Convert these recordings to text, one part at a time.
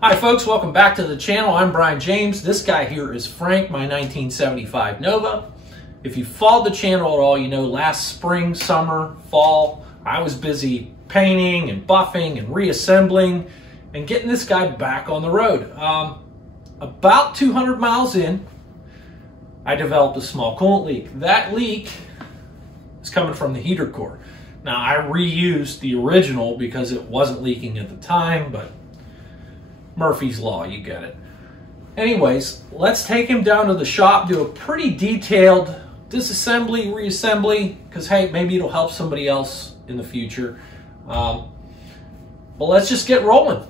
Hi folks, welcome back to the channel. I'm Brian James. This guy here is Frank, my 1975 Nova. If you followed the channel at all, you know last spring, summer, fall, I was busy painting and buffing and reassembling and getting this guy back on the road. About 200 miles in, I developed a small coolant leak. That leak is coming from the heater core. Now I reused the original because it wasn't leaking at the time, but Murphy's Law, you get it. Anyways, let's take him down to the shop, do a pretty detailed disassembly, reassembly, because hey, maybe it'll help somebody else in the future. But let's just get rolling.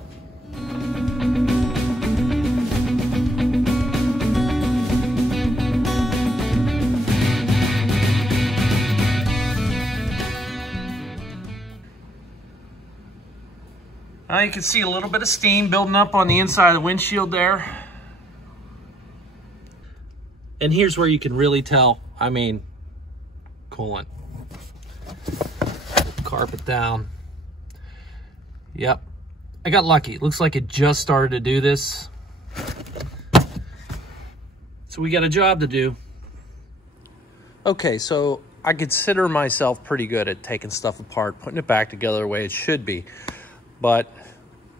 You can see a little bit of steam building up on the inside of the windshield there. And here's where you can really tell, I mean, coolant. Carpet down. Yep, I got lucky. It looks like it just started to do this. So we got a job to do. Okay, so I consider myself pretty good at taking stuff apart, putting it back together the way it should be. But,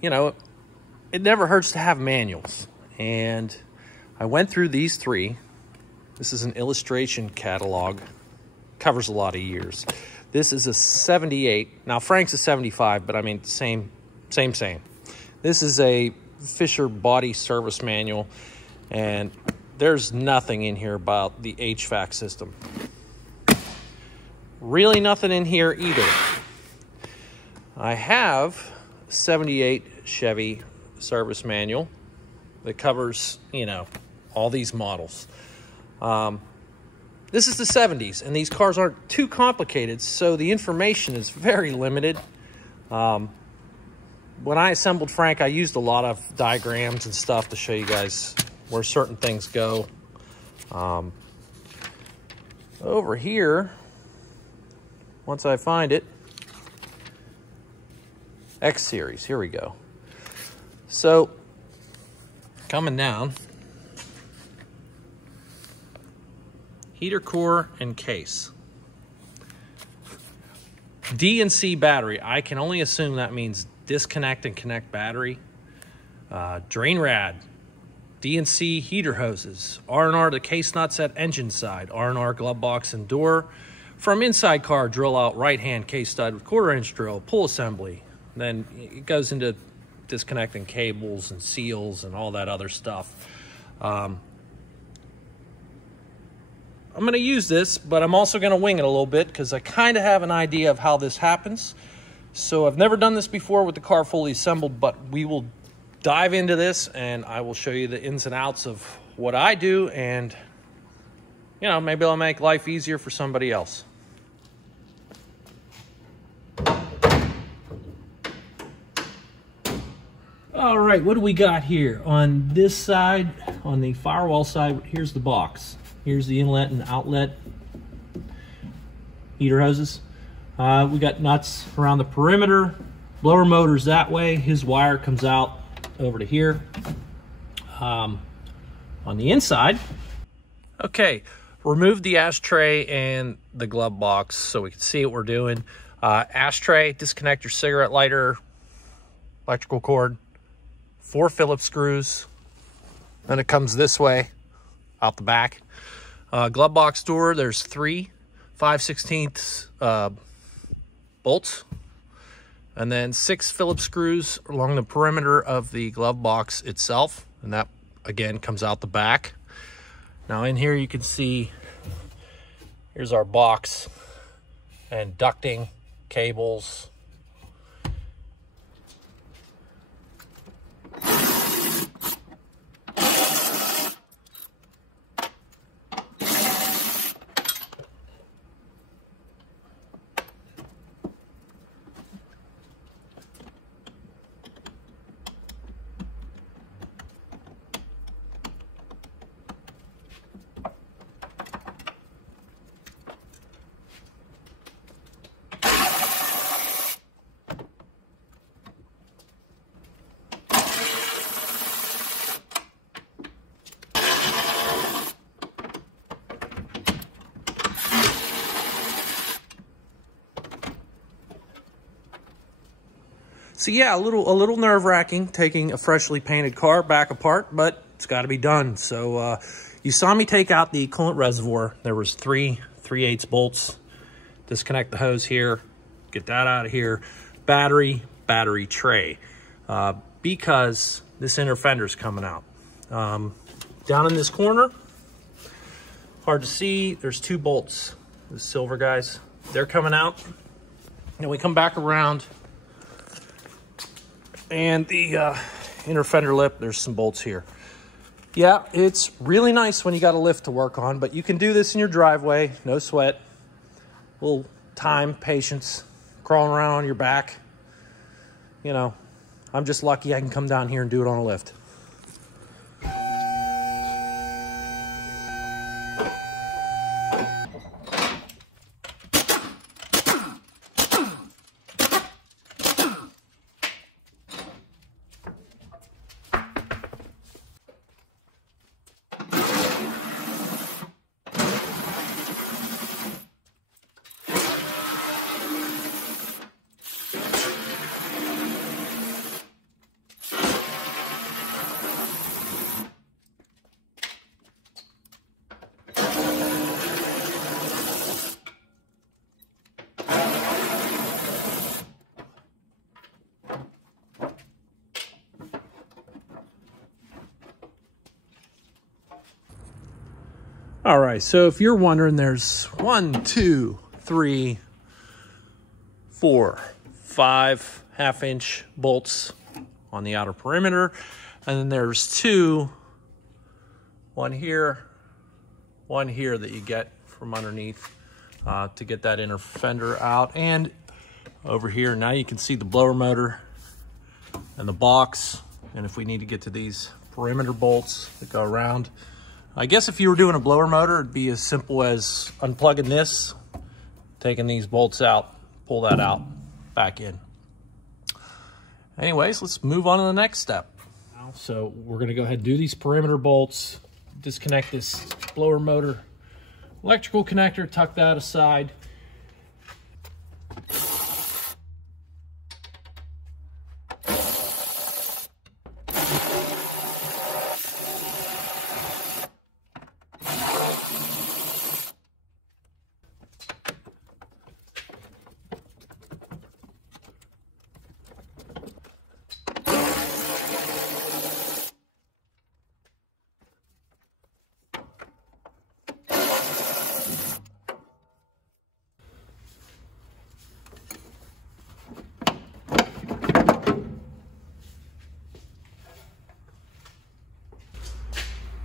you know, it never hurts to have manuals. And I went through these three. This is an illustration catalog. Covers a lot of years. This is a 78. Now, Frank's a 75, but I mean, same. This is a Fisher body service manual. And there's nothing in here about the HVAC system. Really nothing in here either. I have 78 Chevy service manual that covers, you know, all these models. This is the 70s, and these cars aren't too complicated, so the information is very limited. When I assembled Frank, I used a lot of diagrams and stuff to show you guys where certain things go. Over here, once I find it, X series, here we go. So, coming down, heater core and case. D and C battery, I can only assume that means disconnect and connect battery. Drain rad, D and C heater hoses, R&R the case nuts at engine side, R&R glove box and door. From inside car, drill out right hand case stud with 1/4 inch drill, pull assembly. Then it goes into disconnecting cables and seals and all that other stuff. I'm going to use this, but I'm also going to wing it a little bit because I kind of have an idea of how this happens. So I've never done this before with the car fully assembled, but we will dive into this and I will show you the ins and outs of what I do, and you know, maybe I'll make life easier for somebody else. All right, what do we got here? On this side, on the firewall side, here's the box. Here's the inlet and outlet heater hoses. We got nuts around the perimeter. Blower motor's that way. His wire comes out over to here. On the inside, okay, remove the ashtray and the glove box so we can see what we're doing. Ashtray, disconnect your cigarette lighter, electrical cord, 4 Phillips screws, then it comes this way out the back. Glove box door, there's 3 5/16 bolts, and then 6 Phillips screws along the perimeter of the glove box itself, and that again comes out the back. Now in here you can see, here's our box and ducting, cables. So yeah, a little nerve-wracking taking a freshly painted car back apart, but it's got to be done. So you saw me take out the coolant reservoir. There was 3/8 bolts. Disconnect the hose here, get that out of here. Battery tray, because this inner fender's coming out. Down in this corner, hard to see, there's 2 bolts, the silver guys. They're coming out. And we come back around, and the inner fender lip, there's some bolts here. Yeah, it's really nice when you got a lift to work on, but you can do this in your driveway, no sweat. A little time, patience, crawling around on your back. You know, I'm just lucky I can come down here and do it on a lift. All right, so if you're wondering, there's 1, 2, 3, 4, 5 1/2-inch bolts on the outer perimeter, and then there's 2, one here that you get from underneath to get that inner fender out. And over here, now you can see the blower motor and the box. And if we need to get to these perimeter bolts that go around, I guess if you were doing a blower motor, it'd be as simple as unplugging this, taking these bolts out, pull that out, back in. Anyways, let's move on to the next step. So we're gonna go ahead and do these perimeter bolts, disconnect this blower motor electrical connector, tuck that aside.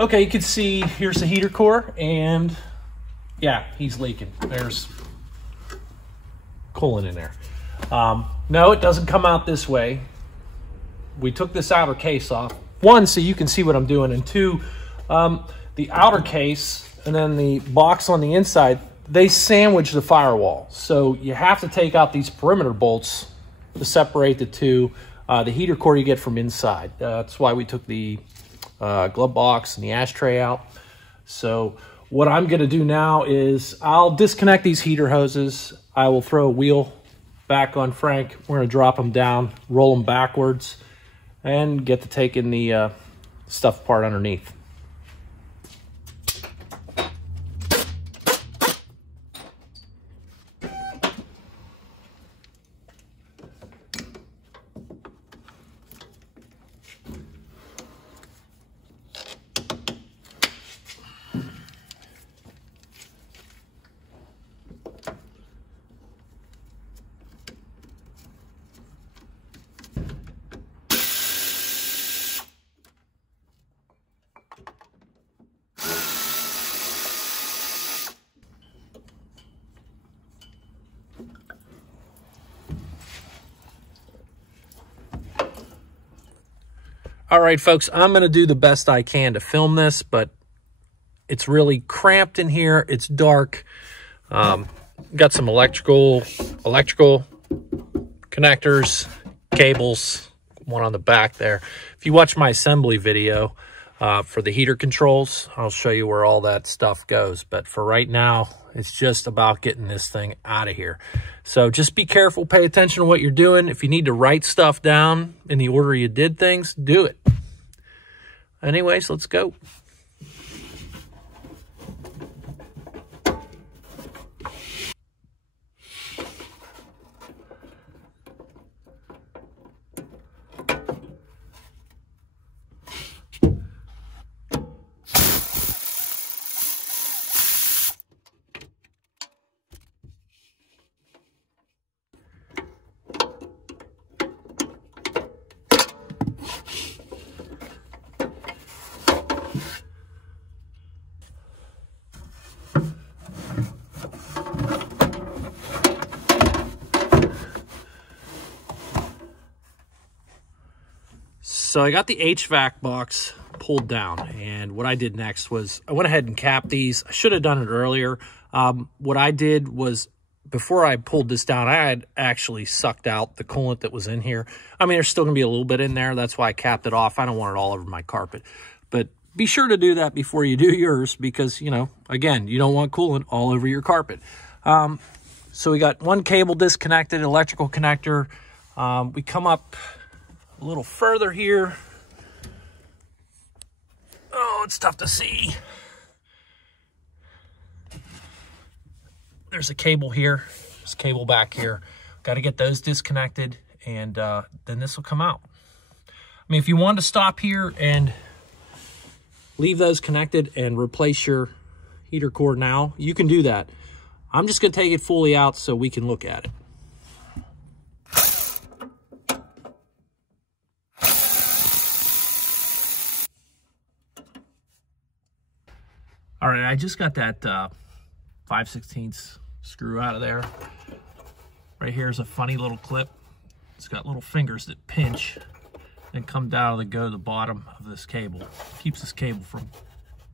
Okay, you can see here's the heater core, and yeah, he's leaking. There's coolant in there. No, it doesn't come out this way. We took this outer case off. 1, so you can see what I'm doing, and 2, the outer case and then the box on the inside, they sandwich the firewall. So you have to take out these perimeter bolts to separate the two. The heater core you get from inside. That's why we took the glove box and the ashtray out. So what I'm going to do now is I'll disconnect these heater hoses. I will throw a wheel back on Frank. We're going to drop them down, roll them backwards, and get to taking the stuff apart underneath. All right, folks, I'm going to do the best I can to film this, but it's really cramped in here. It's dark. Got some electrical connectors, cables, one on the back there. If you watch my assembly video, for the heater controls. I'll show you where all that stuff goes. But for right now, it's just about getting this thing out of here. So just be careful, pay attention to what you're doing. If you need to write stuff down in the order you did things, do it. Anyways, let's go. So I got the HVAC box pulled down, and what I did next was I went ahead and capped these. I should have done it earlier. What I did was, before I pulled this down, I had actually sucked out the coolant that was in here. I mean, there's still gonna be a little bit in there. That's why I capped it off. I don't want it all over my carpet. But be sure to do that before you do yours, because, you know, again, you don't want coolant all over your carpet. So we got one cable disconnected, electrical connector. We come up a little further here. Oh, it's tough to see. There's a cable here. There's a cable back here. Got to get those disconnected, and then this will come out. I mean, if you want to stop here and leave those connected and replace your heater cord now, you can do that. I'm just going to take it fully out so we can look at it. All right, I just got that 5/16 screw out of there. Right here is a funny little clip. It's got little fingers that pinch and come down to go to the bottom of this cable. Keeps this cable from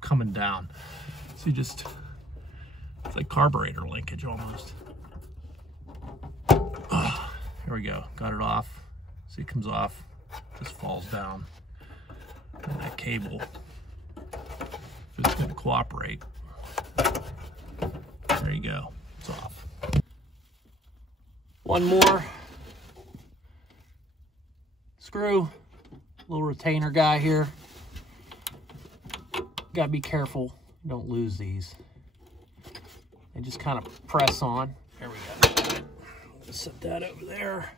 coming down. So you just, it's like carburetor linkage almost. Oh, here we go, got it off. See, it comes off, just falls down. And that cable, if it's gonna cooperate, there you go, it's off. One more screw, little retainer guy here. Gotta be careful, don't lose these. And just kind of press on. There we go. Set that over there.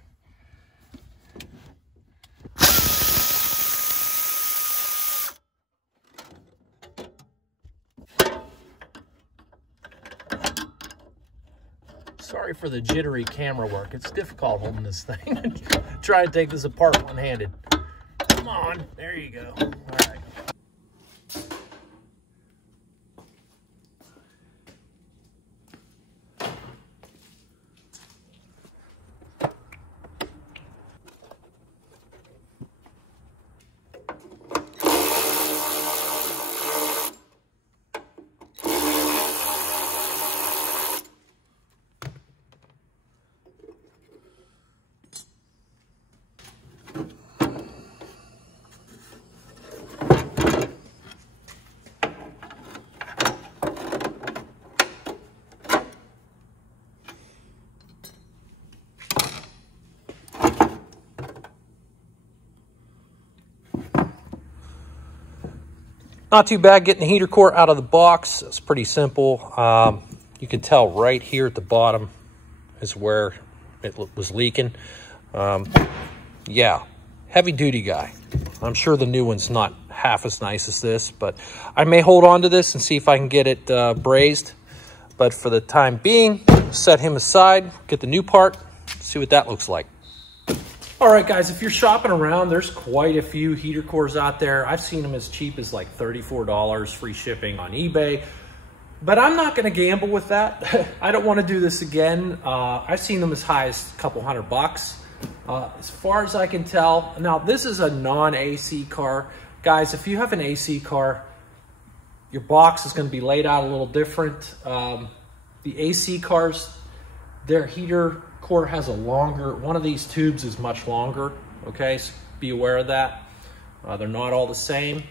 Sorry for the jittery camera work. It's difficult holding this thing. Try to take this apart one-handed. Come on, there you go. All right. Not too bad getting the heater core out of the box. It's pretty simple. You can tell right here at the bottom is where it was leaking. Yeah, heavy duty guy. I'm sure the new one's not half as nice as this, but I may hold on to this and see if I can get it brazed. But for the time being, set him aside, get the new part, see what that looks like. All right, guys, if you're shopping around, there's quite a few heater cores out there. I've seen them as cheap as like $34, free shipping on eBay. But I'm not going to gamble with that. I don't want to do this again. I've seen them as high as a couple $100. As far as I can tell, now this is a non-AC car. Guys, if you have an AC car, your box is going to be laid out a little different. The AC cars, their heater core has a longer, one of these tubes is much longer, okay? So be aware of that. They're not all the same.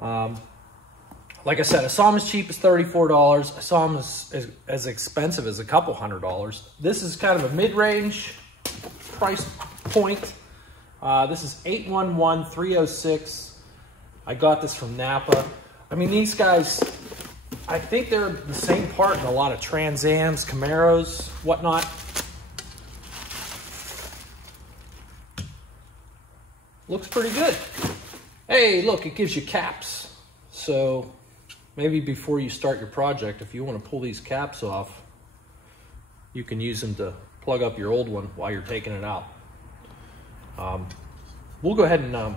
Like I said, I saw them as cheap as $34. I saw them as expensive as a couple $100s. This is kind of a mid-range price point. This is 811306. I got this from Napa. I mean, these guys, I think they're the same part in a lot of Trans Ams, Camaros, whatnot. Looks pretty good. Hey, look, it gives you caps. So maybe before you start your project, if you want to pull these caps off, you can use them to plug up your old one while you're taking it out. We'll go ahead and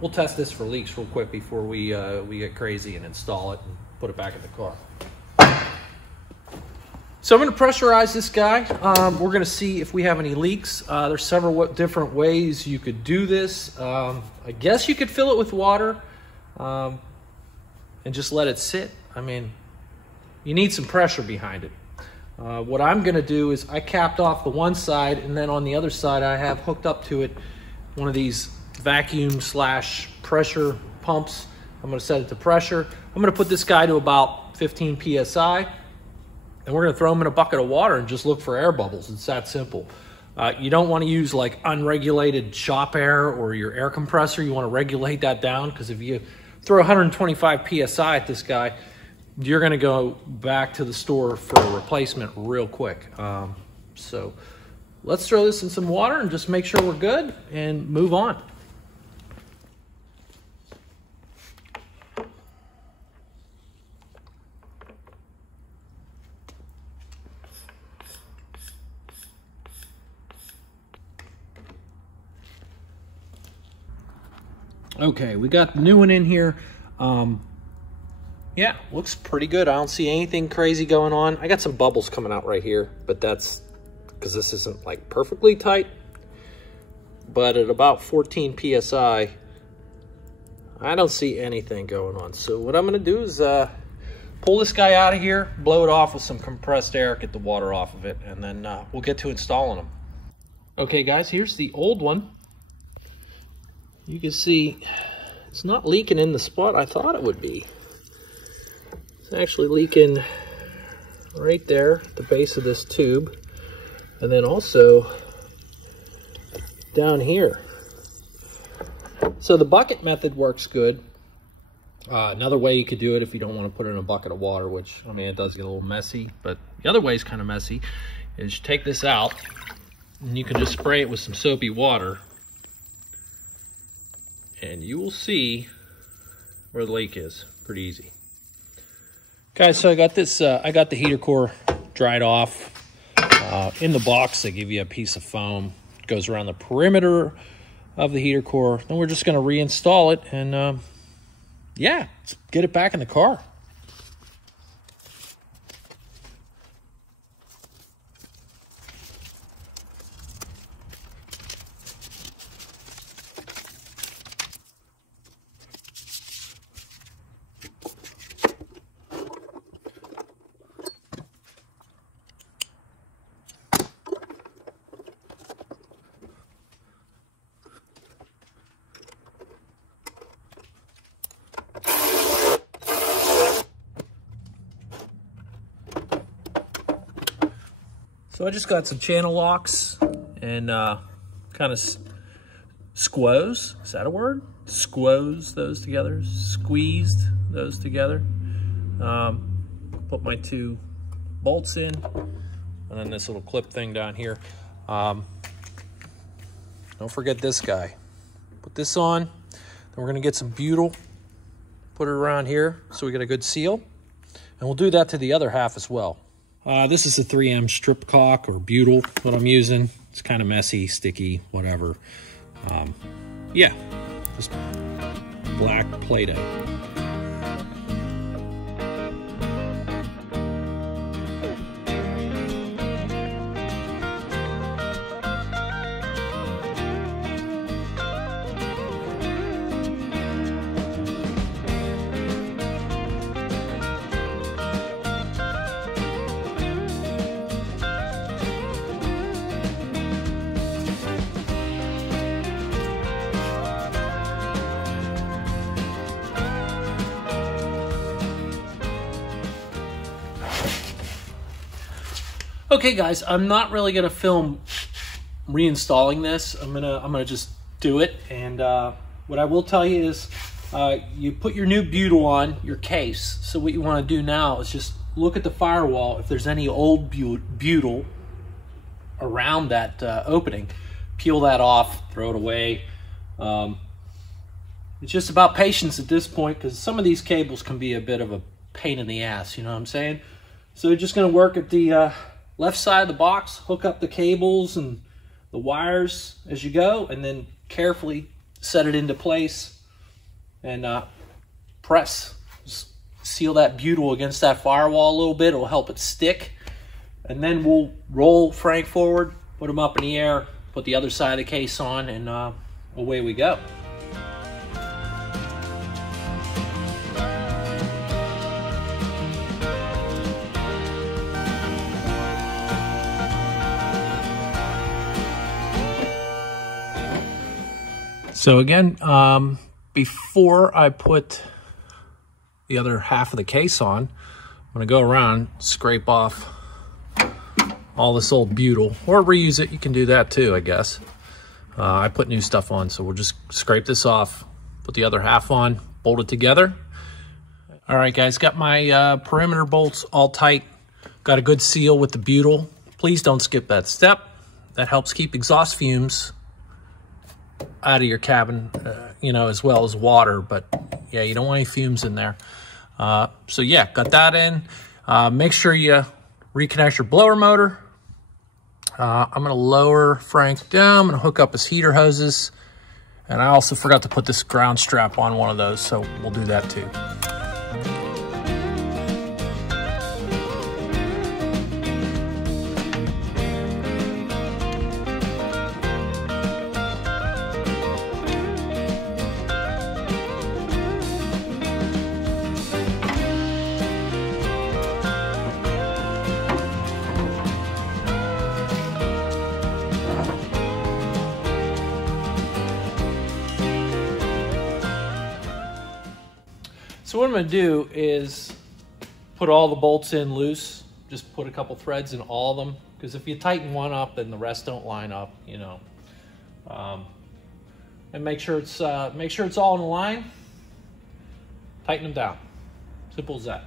we'll test this for leaks real quick before we get crazy and install it and put it back in the car. So I'm going to pressurize this guy. We're going to see if we have any leaks. There's several different ways you could do this. I guess you could fill it with water and just let it sit. I mean, you need some pressure behind it. What I'm going to do is I capped off the one side, and then on the other side I have hooked up to it one of these vacuum / pressure pumps. I'm going to set it to pressure. I'm going to put this guy to about 15 psi, and we're going to throw him in a bucket of water and just look for air bubbles. It's that simple. You don't want to use like unregulated shop air or your air compressor. You want to regulate that down, because if you throw 125 psi at this guy, you're going to go back to the store for a replacement real quick. So let's throw this in some water and just make sure we're good and move on. Okay, we got the new one in here. Yeah, looks pretty good. I don't see anything crazy going on. I got some bubbles coming out right here, but that's because this isn't like perfectly tight. But at about 14 psi, I don't see anything going on. So what I'm gonna do is pull this guy out of here, blow it off with some compressed air, get the water off of it, and then we'll get to installing them. Okay guys, here's the old one. You can see it's not leaking in the spot I thought it would be. It's actually leaking right there at the base of this tube, and then also down here. So the bucket method works good. Another way you could do it, if you don't want to put it in a bucket of water, which, I mean, it does get a little messy, but the other way is kind of messy, is you take this out and you can just spray it with some soapy water, and you will see where the leak is pretty easy. Guys, so I got this, I got the heater core dried off. In the box, they give you a piece of foam. It goes around the perimeter of the heater core. Then we're just gonna reinstall it and yeah, let's get it back in the car. So I just got some channel locks and kind of squoze, is that a word? Squoze those together, squeezed those together. Put my 2 bolts in, and then this little clip thing down here. Don't forget this guy. Put this on, then we're gonna get some butyl, put it around here so we get a good seal. And we'll do that to the other half as well. This is a 3M strip caulk or butyl, what I'm using. It's kind of messy, sticky, whatever. Yeah, just black Play-Doh. Okay guys, I'm not really gonna film reinstalling this. I'm gonna just do it. And what I will tell you is you put your new butyl on your case. So what you want to do now is just look at the firewall. If there's any old butyl around that opening, peel that off, throw it away. It's just about patience at this point, because some of these cables can be a bit of a pain in the ass, you know what I'm saying? So you're just going to work at the left side of the box, hook up the cables and the wires as you go, and then carefully set it into place and press. Just seal that butyl against that firewall a little bit. It'll help it stick. And then we'll roll Frank forward, put him up in the air, put the other side of the case on, and away we go. So again, before I put the other half of the case on, I'm gonna go around, scrape off all this old butyl, or reuse it. You can do that too, I guess. I put new stuff on, so we'll just scrape this off, put the other half on, bolt it together. All right, guys, got my perimeter bolts all tight. Got a good seal with the butyl. Please don't skip that step. That helps keep exhaust fumes out of your cabin, you know, as well as water. But yeah, you don't want any fumes in there. So yeah, got that in. Make sure you reconnect your blower motor. I'm gonna lower Frank down. I'm gonna hook up his heater hoses. And I also forgot to put this ground strap on one of those, so we'll do that too. So what I'm going to do is put all the bolts in loose. Just put a couple threads in all of them, because if you tighten one up, then the rest don't line up, you know. And make sure it's all in line. Tighten them down. Simple as that.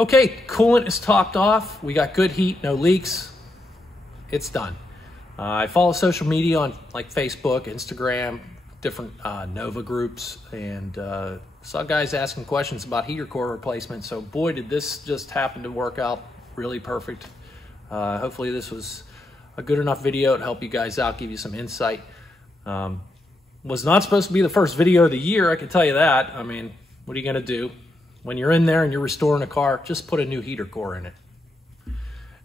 Okay, coolant is topped off. We got good heat, no leaks. It's done. I follow social media on like Facebook, Instagram, different Nova groups, and saw guys asking questions about heater core replacement. So boy, did this just happen to work out really perfect. Hopefully this was a good enough video to help you guys out, give you some insight. Was not supposed to be the first video of the year, I can tell you that. I mean, what are you gonna do? When you're in there and you're restoring a car, just put a new heater core in it.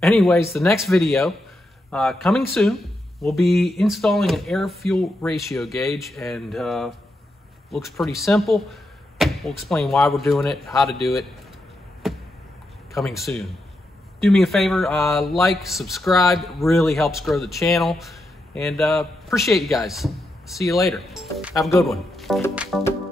Anyways, the next video coming soon, we'll be installing an air-fuel ratio gauge, and looks pretty simple. We'll explain why we're doing it, how to do it, coming soon. Do me a favor, like, subscribe, it really helps grow the channel, and appreciate you guys. See you later. Have a good one.